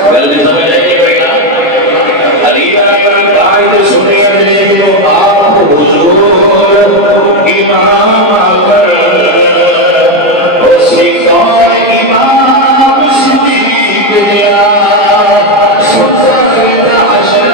گلدی سمجھ آئیے بھئینا علی اکبر قائد سنیت لے جو آپ حضور امام اکبر اس کی قول امام صدیق دیا سلطان عشر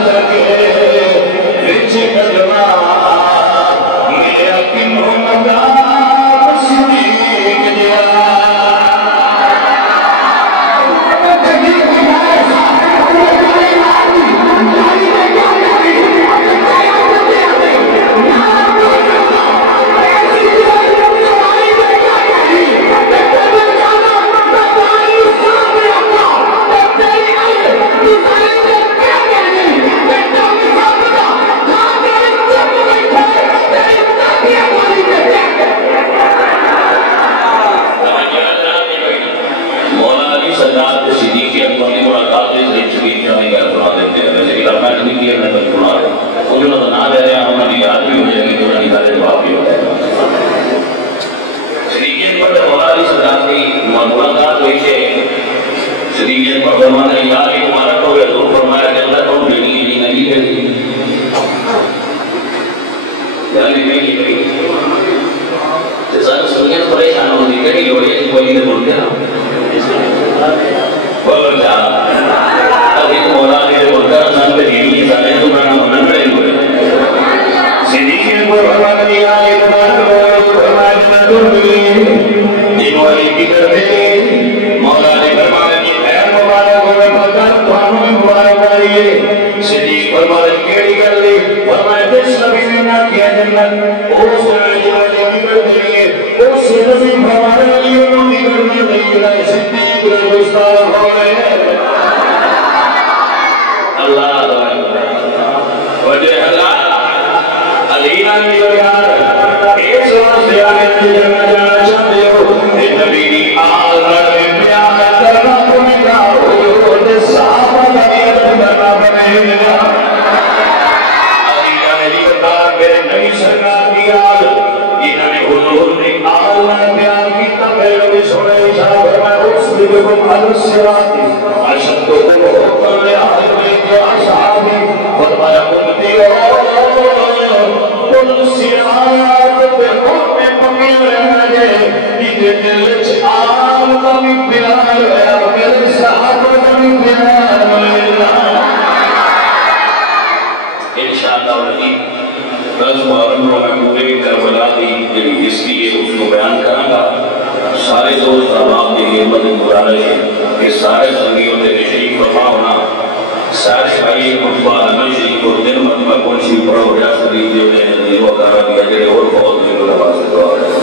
ولی نے بول گیا بول جا ابھی مولا نے بول کر نام پہ نہیں سارے تو میں ہونا بڑے ہوئے صدیق کو فرما دیا دین والی کی طرف مولا نے فرمایا کہ اے مبارک ہو مگر تمہیں مبارک آئیے صدیق فرمایا کیڑی کر لی فرمایا جس نبی نے نہ کیا جنت اس نبی والے کی کر دیئے اس نبی فرمایا یہ نبی کرنا نہیں لائے صدیق گستاخ ہو گئے اللہ وجہ اللہ علینا کی یار اس واسطے آنے کی جانا چاہتے ہو کہ نبی دی آل میں پیار کرنا تمہیں گا حضور نے صحابہ نبی کرنا بنے گا علینا میری بردار میرے نبی سرکار کی آل انہوں نے حضور نے آل میں پیار کی تب ہے نبی سنے صاحب میں اس لکھم السراتی اشد کو حکم لے آل میں جو اصحابی فرمایا امتی کل سیاحت پہ خود میں پکی رہنا جائے کہ دل چآل کا بھی پیار ہے میرے صحابہ کا بھی پیار ہے انشاءاللہ ولی دس محرم کو میں پورے کربلا دی جنہی ہسٹری ہے اس کو بیان کروں گا سارے دوست آپ کی حمد مبارک ہے کہ سارے زندگیوں نے تشریف فرما ہونا سارے بھائی خطبہ عمل شریف اور دن مطمئن کون شریف پڑھو ریاست شریف جو نے دین و کارا کیا جڑے اور بہت دن و لباس دعا ہے